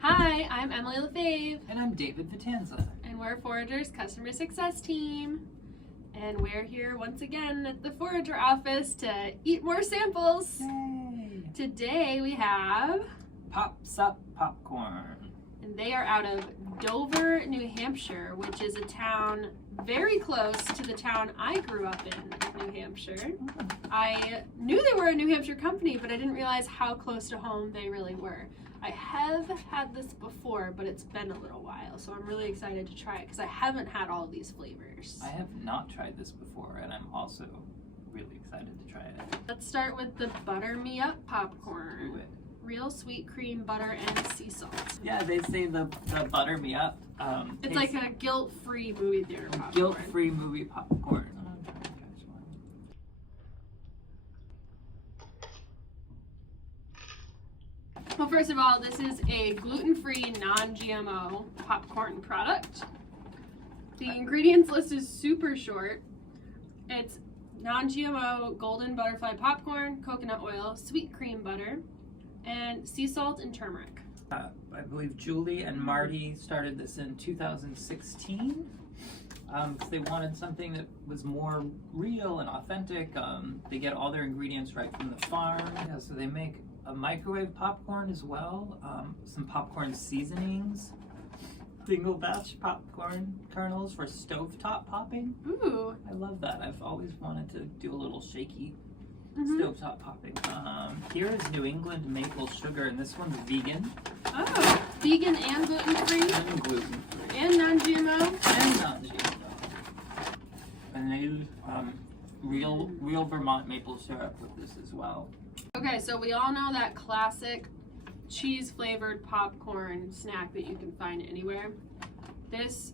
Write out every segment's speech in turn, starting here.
Hi, I'm Emily LaFave. And I'm David Vitanza. And we're Forager's customer success team. And we're here once again at the Forager office to eat more samples. Yay! Today we have Popzup popcorn. and they are out of Dover, New Hampshire, which is a town very close to the town I grew up in New Hampshire. I knew they were a New Hampshire company, but I didn't realize how close to home they really were. I have had this before, but it's been a little while, so I'm really excited to try it because I haven't had all these flavors. I have not tried this before, and I'm also really excited to try it. Let's start with the Butter Me Up popcorn. Do it. Real sweet cream, butter, and sea salt. Yeah, they say the Butter Me Up. It's like a guilt-free movie theater popcorn. Guilt-free movie popcorn. I'm trying to catch one. Well, first of all, this is a gluten-free, non-GMO popcorn product. The ingredients list is super short. It's non-GMO golden butterfly popcorn, coconut oil, sweet cream butter, and sea salt and turmeric. I believe Julie and Marty started this in 2016 because they wanted something that was more real and authentic. They get all their ingredients right from the farm. Yeah, so they make a microwave popcorn as well, some popcorn seasonings, single batch popcorn kernels for stovetop popping. Ooh. I love that. I've always wanted to do a little shaky stovetop popping. Here is New England maple sugar, and this one's vegan. Oh, vegan and gluten-free? And gluten-free. And non-GMO? And non-GMO. And they use real Vermont maple syrup with this as well. Okay, so we all know that classic cheese-flavored popcorn snack that you can find anywhere. This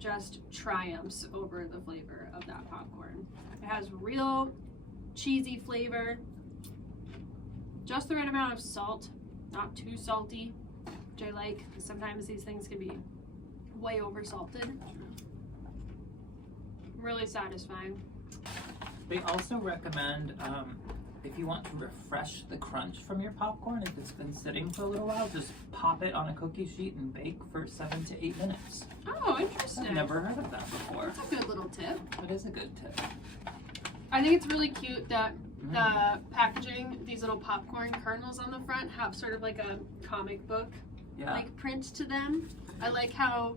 just triumphs over the flavor of that popcorn. It has real cheesy flavor, just the right amount of salt, not too salty, which I like because sometimes these things can be way over salted. Really satisfying. They also recommend, if you want to refresh the crunch from your popcorn, if it's been sitting for a little while, just pop it on a cookie sheet and bake for 7 to 8 minutes. Oh, interesting. I've never heard of that before. That's a good little tip. That is a good tip. I think it's really cute that the packaging, these little popcorn kernels on the front, have sort of like a comic book like print to them. I like how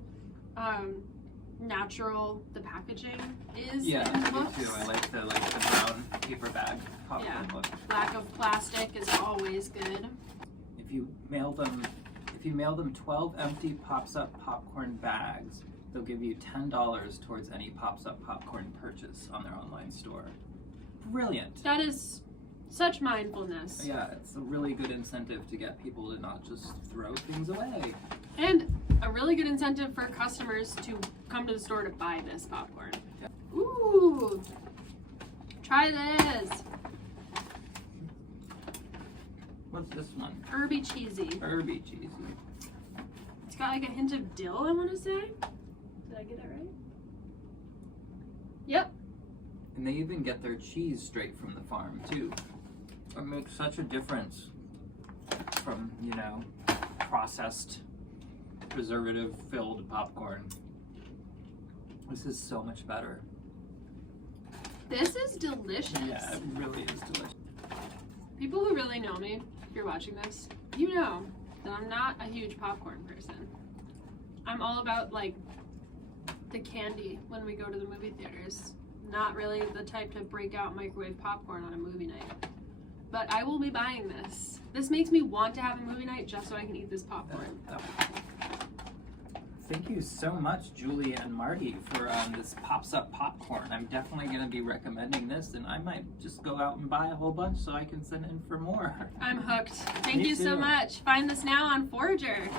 natural the packaging is. Yeah, in the me books. too. I like the brown paper bag popcorn book. Lack of plastic is always good. If you mail them 12 empty Popzup popcorn bags, they'll give you $10 towards any Popzup popcorn purchase on their online store. Brilliant. That is such mindfulness. Yeah, it's a really good incentive to get people to not just throw things away. And a really good incentive for customers to come to the store to buy this popcorn. Yeah. Ooh, try this. What's this one? Herby cheesy. Herby cheesy. It's got like a hint of dill, I want to say. Did I get that right? Yep. And they even get their cheese straight from the farm too. It makes such a difference from, processed, preservative-filled popcorn. This is so much better. This is delicious. Yeah, it really is delicious. People who really know me, if you're watching this, you know that I'm not a huge popcorn person. I'm all about like the candy when we go to the movie theaters. Not really the type to break out microwave popcorn on a movie night. But I will be buying this. This makes me want to have a movie night just so I can eat this popcorn. Thank you so much, Julie and Marty, for this Popzup popcorn. I'm definitely going to be recommending this, and I might just go out and buy a whole bunch so I can send in for more. I'm hooked. Thank Me you so too. much. Find this now on Forager.